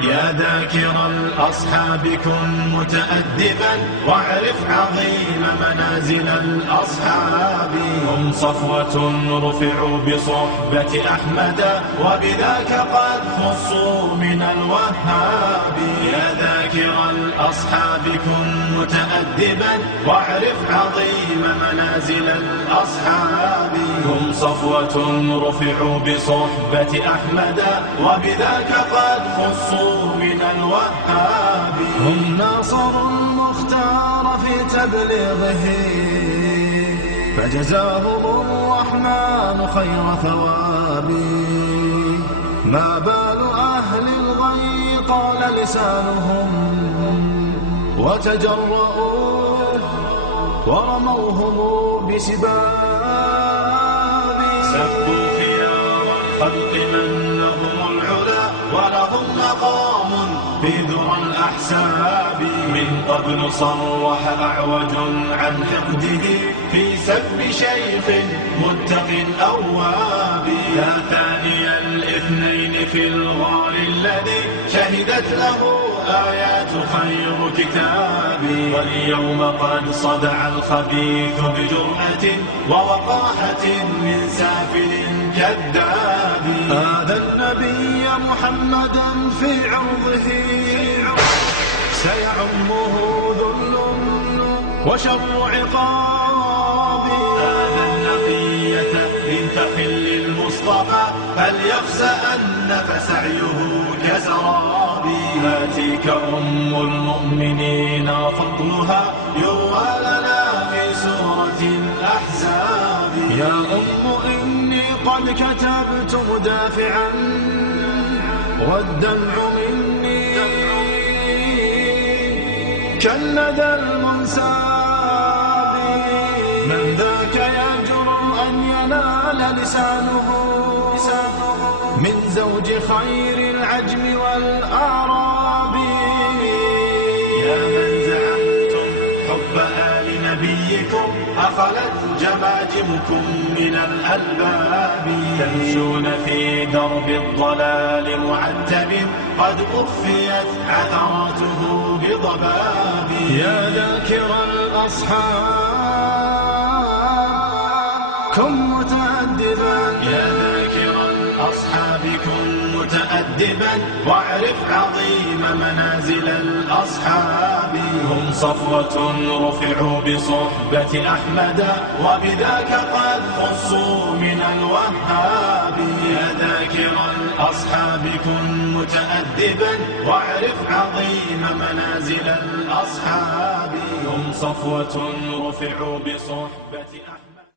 يا ذاكر الأصحاب كن متأدبا واعرف عظيم منازل الأصحاب. هم صفوة رفعوا بصحبة أحمد وبذاك قد خصوا من الوهاب. يا ذاكر الأصحاب كن متأدبا واعرف عظيم منازل الأصحاب. هم صفوة رفعوا بصحبة أحمد وبذاك قد خصوا من الوهاب. هم ناصروا المختار في تبليغه فجزاهم الرحمن خير ثواب. ما بال أهل الغي طال لسانهم وتجرؤوا ورموهم بسباب. سبوا خيار الخلق من لهم العلا ولهم مقام في ذرى الأحساب. من قبل صرح أعوج عن حقده في سب شيخ متق أواب. يا ثاني الاثنين في الغار الذي شهدت له آيات خير كتاب. واليوم قد صدع الخبيث بجرأة ووقاحة من سافل كذاب. هذا النبي محمدا في عرضه سيعمه ذل وشر عقاب. هذا النقية من تخل المصطفى فليخزأن فسعيه كسراب. هاتيك أم المؤمنين فضلها يروى لنا في سورة الأحزاب. يا أم إني قد كتبت مدافعا والدمع مني كالندى المنساب. من ذاك يجرؤ أن ينال لسانه من زوج خير العجم والأعراب. يا من زعمتم حب آل نبيكم أخلت جماجمكم من الألباب. تمشون في درب الضلال معتب قد أخفيت عثراته بضباب. يا ذاكر الأصحاب كن متأدبا. يا ذاكر الأصحاب كن متأدبا واعرف عظيم منازل الأصحاب. هم صفوة رفعوا بصحبة أحمد وبذاك قد خصوا من الوهاب. يا ذاكر الأصحاب كن متأدبا واعرف عظيم منازل الأصحاب. هم صفوة رفعوا بصحبة أحمد.